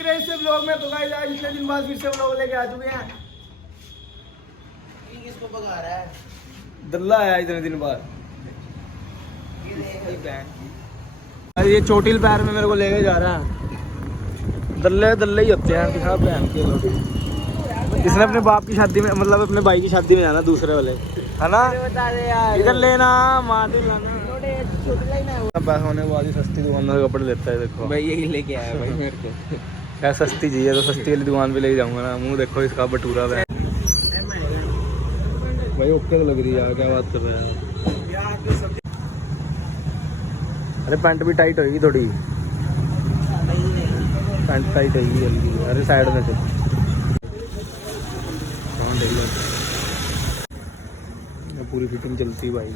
दिख रहे हैं इससे ब्लॉग में। तो गाइस आज इतने दिन बाद फिर से ब्लॉग लेके आ चुके हैं। किसको भगा रहा है? दल्ला आया इतने दिन बाद। ये चोटिल पैर में मेरे को लेके जा रहा है। दल्ले दल्ले ही होते हैं दिखा बहन के लोग। इसने अपने बाप की शादी में मतलब अपने भाई की शादी में जाना दूसरे वाले है ना। इधर लेना मादू लाना पैसा होने के बाद ही सस्ती दुकान में कपड़े लेता है। देखो भाई यही लेके आया भाई मेरे को। क्या सस्ती चीज है तो सस्ती वाली दुकान पे ले जाऊंगा ना। मुंह देखो इसका बटूरा है भाई। ओके तो लग रही है। क्या बात कर रहे हैं। अरे पैंट भी टाइट होगी थोड़ी। पैंट टाइट होगी हल्की। अरे साइड में से पूरी फिटिंग चलती है भाई।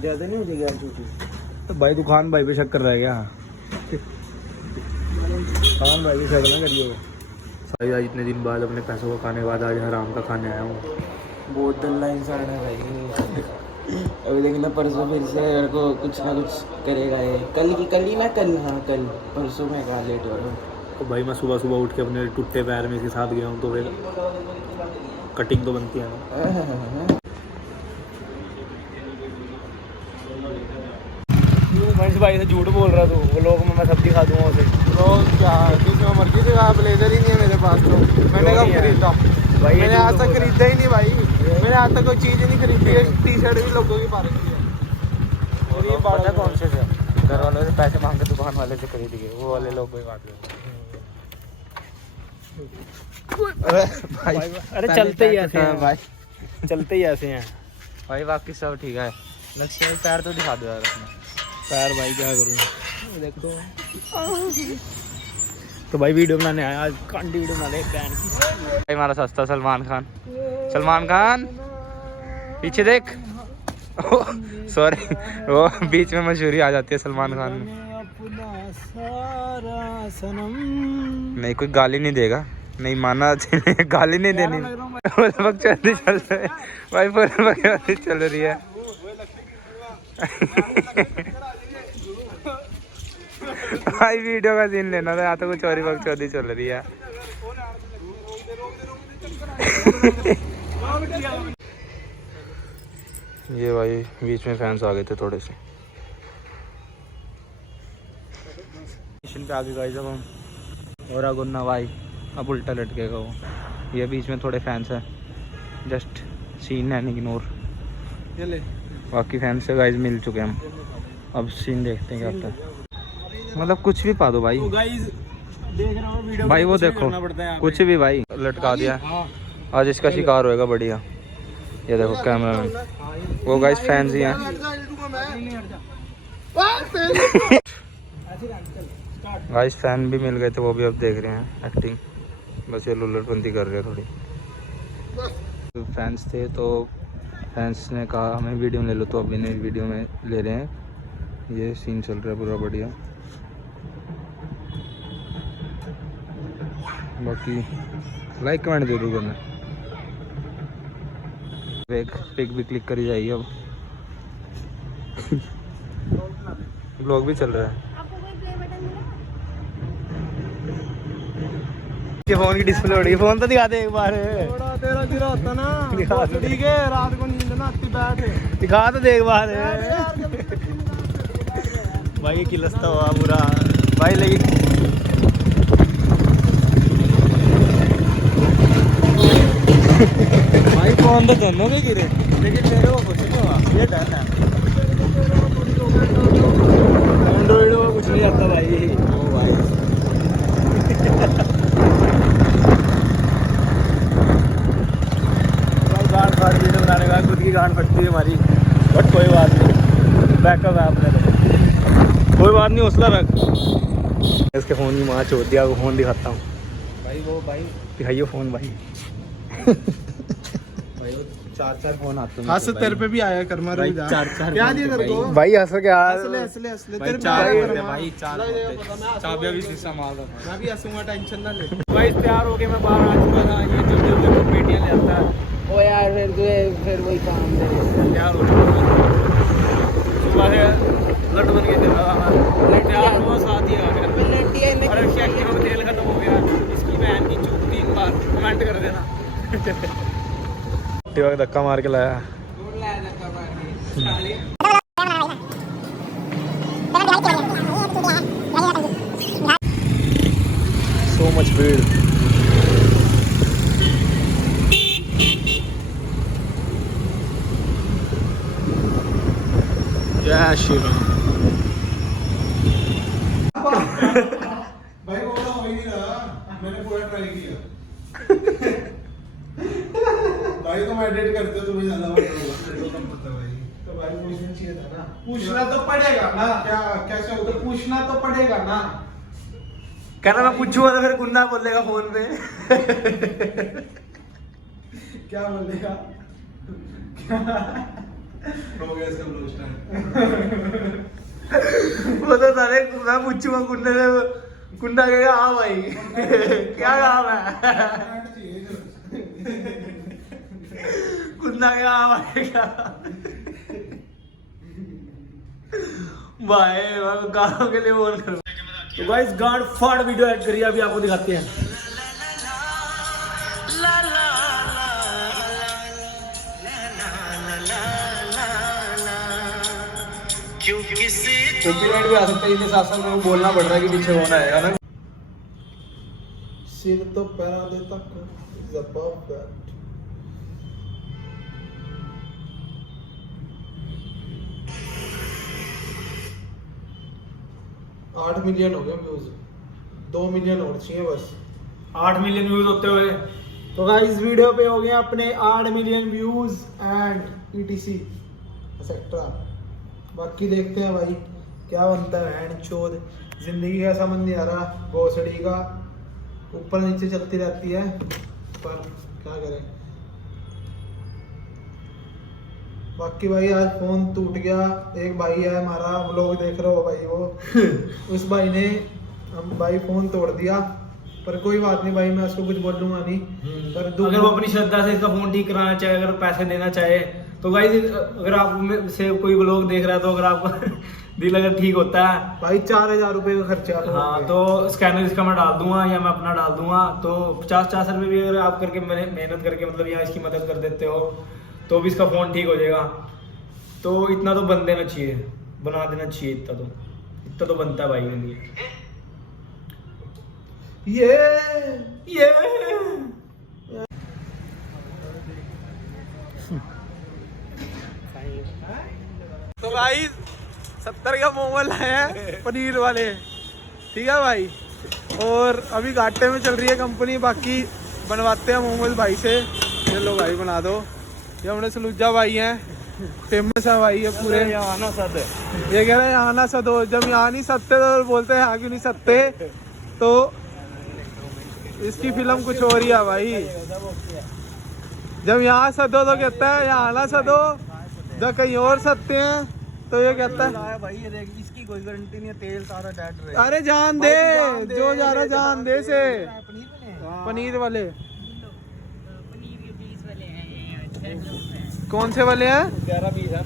ज्यादा नहीं हो जाएगी यार छुट्टी? तो भाई दुकान भाई पे शक कर रहा है क्या? दुकान भाई पे शक ना करिए। सही आज इतने दिन बाद अपने पैसों को खाने के बाद आज हराम का खाने आया हूँ। बहुत दल्ला इंसान है भाई। अभी देखना परसों फिर से मेरे को कुछ ना कुछ करेगा ये। कल ही ना कल, हाँ कल परसों में कहा लेट हो रहा हूँ। तो भाई मैं सुबह सुबह उठ के अपने टूटे पैर में इसके साथ गया हूँ तो फिर कटिंग तो बनती है ना। मनीष भाई से झूठ बोल रहा था वो लोग मैं सब्जी खा दूंगा उसे। लोग क्या जिसमें मर्जी से कहा ब्लेजर ही नहीं है मेरे पास तो मैंने कब खरीदा भाई। मैंने आज तक खरीदा ही नहीं भाई। मैंने आज तक कोई चीज़ ही नहीं खरीदी है। टी शर्ट भी लोगों की पार्क की है। और ये पता कौन से घर वालों से पैसे मांग के दुकान वाले से खरीद गए वो वाले लोग कोई बात नहीं। अरे भाई अरे चलते ही ऐसे हैं भाई। चलते ही ऐसे हैं भाई। बाकी सब ठीक है। लक्ष्य पैर तो दिखा दो यार अपना। पैर भाई क्या करूँ देखो। तो भाई वीडियो बनाने आया आज। कांडी वीडियो बना ले बैंड की। भाई हमारा सस्ता सलमान खान। सलमान खान पीछे देख। सॉरी वो बीच में मशहूरी आ जाती है सलमान खान में। नहीं कोई गाली नहीं देगा। नहीं माना गाली नहीं देनी। बकचोदी चल रही है भाई। बकचोदी चल रही है। भाई वीडियो का सीन लेना था। यहाँ तो कुछ और ही बकचोदी चल रही है। ये भाई बीच में फैंस आ गए थे थोड़े से। स्टेशन पे आ गए गाइस अब हम। और गुन्ना भाई अब उल्टा लटकेगा वो। ये बीच में थोड़े फैंस हैं। जस्ट सीन है इग्नोर। बाकी फैंस से गाइस मिल चुके हैं हम। अब सीन देखते हैं क्या होता है। मतलब कुछ भी पा दो भाई। भाई वो देखो कुछ भी भाई लटका दिया। आज इसका शिकार होएगा बढ़िया। ये देखो कैमरा में वो गाइस फैंस ही हैं। गाइस फैन भी मिल गए थे वो भी अब देख रहे हैं एक्टिंग। बस ये लुल्लड़बंदी कर रहे हैं थोड़ी। फैंस थे तो फैंस ने कहा हमें वीडियो में ले लो तो अभी इन्हें वीडियो में ले रहे हैं। ये सीन चल रहा है पूरा बढ़िया। बाकी लाइक कमेंट जरूर करना। एक पिक भी क्लिक करी जाएगी अब। ब्लॉग भी चल रहा है। फोन की डिस्प्ले उड़ गई। फोन तो दिखा दे एक बार। तेरा गिरा होता ना ठीक है। रात को नींद ना आती बैठ दिखा तो दे एक बार। भाई किलसता हुआ पूरा भाई। लेकिन भाई फोन तो दोनों के गिरे लेकिन मेरे को कुछ नहीं हुआ। ये डर है। एंड्रॉइड को कुछ नहीं आता भाई। ओ भाई गांड फाड़ वीडियो बनाने का खुद की गांड फटती है हमारी। बट कोई बात नहीं बैकअप है अपने तो। कोई बात नहीं हौसला रख। इसके फ़ोन की माँ चोट दिया। वो फ़ोन दिखाता हूँ भाई। वो भाई दिखाइए फ़ोन भाई। भाई वो 4 फोन आते हैं। हाँ सर तेरे पे भी आया कर्मा भाई। 4 क्या दिया तेरे को भाई? हंस क्या असले तेरे पे भाई 4 चाबियां भी सिस्टम आ गया। मैं भी हंसूंगा टेंशन ना ले। भाई तैयार हो गया मैं बाहर आ चुका था। ये जल्दी पेटियाँ ले आता है। ओ यार फिर वही काम है। तैयार हो सुबह से लड्डू बन के फिर रहा है वो साथ ही आ गया और इसकी एक्टिवा में तेल खत्म हो गया। इसकी बहन की चूक 3 बार कमेंट कर देना। एक्टिवा का धक्का मार के लाया। So much भीड़। जय श्री राम। भाई वो तो हो ही नहीं रहा, मैंने पूरा ट्राई किया। भाई तुम एडिट करते हो, तुम्हें ज्यादा पता भाई। तो भाई पूछना चाहिए था ना। पूछना तो पड़ेगा ना। क्या कैसे हो? तो पूछना तो पड़ेगा ना। कहना मैं पूछूंगा तो फिर गुन्ना बोलेगा फोन पे। क्या बोलेगा? हो गया इसका ब्लॉग स्टार्ट। वो तो सारे मैं पूछूंगा गुन्ने से, गुन्ना कहेगा हाँ भाई क्या काम है। गुन्ना कहेगा हाँ भाई क्या भाई मैं गानों के लिए बोल कर। तो गाइस गार्ड फाड़ वीडियो ऐड करिए, अभी आपको दिखाते हैं। कॉपीराइट भी आ सकता है, इसलिए साथ में बोलना पड़ रहा है कि पीछे कौन आएगा ना। सिर तो पैरा दे तक जबाब बैठ। 8 मिलियन हो गए व्यूज, 2 मिलियन और चाहिए बस। 8 मिलियन व्यूज होते हुए तो गाइस वीडियो पे हो गए अपने 8 million views and ETC etcetera. बाकी देखते हैं भाई क्या बनता है। एंड चोद जिंदगी का समझ नहीं आ रहा, भोसड़ी का ऊपर नीचे चलती रहती है, पर क्या करें। बाकी भाई आज फोन टूट गया। एक भाई है हमारा, व्लॉग देख रहे हो भाई, वो उस भाई ने हम भाई फोन तोड़ दिया, पर कोई बात नहीं भाई, मैं उसको कुछ बोलूंगा नहीं। पर अगर वो अपनी श्रद्धा से इसका फोन ठीक कराना चाहे, अगर पैसे देना चाहे तो गाइस अगर आप में से कोई व्लॉग देख रहा है तो अगर आपको दिल अगर ठीक होता है भाई 4000 रुपए का खर्चा तो हाँ, तो स्कैनर इसका मैं डाल दूंगा या मैं अपना डाल दूंगा। तो 50-50 रुपये भी अगर आप करके मेहनत करके मतलब यहाँ इसकी मदद कर देते हो तो भी इसका फोन ठीक हो जाएगा। तो इतना तो बन देना चाहिए, बना देना चाहिए, इतना तो बनता है भाई के लिए। ये तो भाई 70 का मोमो लाए हैं पनीर वाले, ठीक है भाई। और अभी घाटे में चल रही है कंपनी, बाकी बनवाते हैं मोमोज भाई से। चलो भाई बना दो। ये हमारे सलूजा भाई हैं, फेमस है भाई ये पूरे। आना सद ये कह रहे हैं यहाँ ना सदो, जब यहाँ नहीं सदते तो बोलते हैं यहाँ क्यों नहीं सदते। तो इसकी फिल्म कुछ हो रही है भाई, जब यहाँ सदो तो कहता है यहाँ ना सदो, जब कहीं और सदते हैं तो ये कहता है भाई ये देख, इसकी कोई गारंटी नहीं है, तेल सारा डैट रहे। अरे जान दे, जो जा रहा जान दे से। पनीर वाले कौन से वाले हैं? 11 पीस है,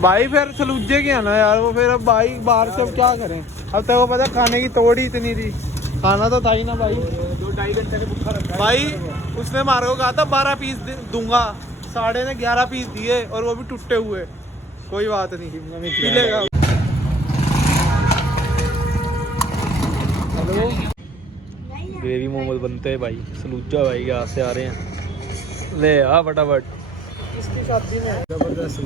भाई फिर सलूजे के है ना यार वो, फिर अब भाई बाहर से अब क्या करें। अब तक वो पता खाने की तोड़ी इतनी थी, खाना तो था ही ना भाई। 2-2.5 घंटे से भूखा रखा है भाई उसने मारे को कहा था 12 पीस दूंगा, साढ़े ने 11 पीस दिए और वो भी टूटे हुए। कोई बात नहीं, मिलेगा। हेलो, ग्रेवी मोमोज बनते हैं भाई, सलूजा भाई यहाँ से आ रहे हैं, ले आ फटाफट। इसकी शादी में जबरदस्त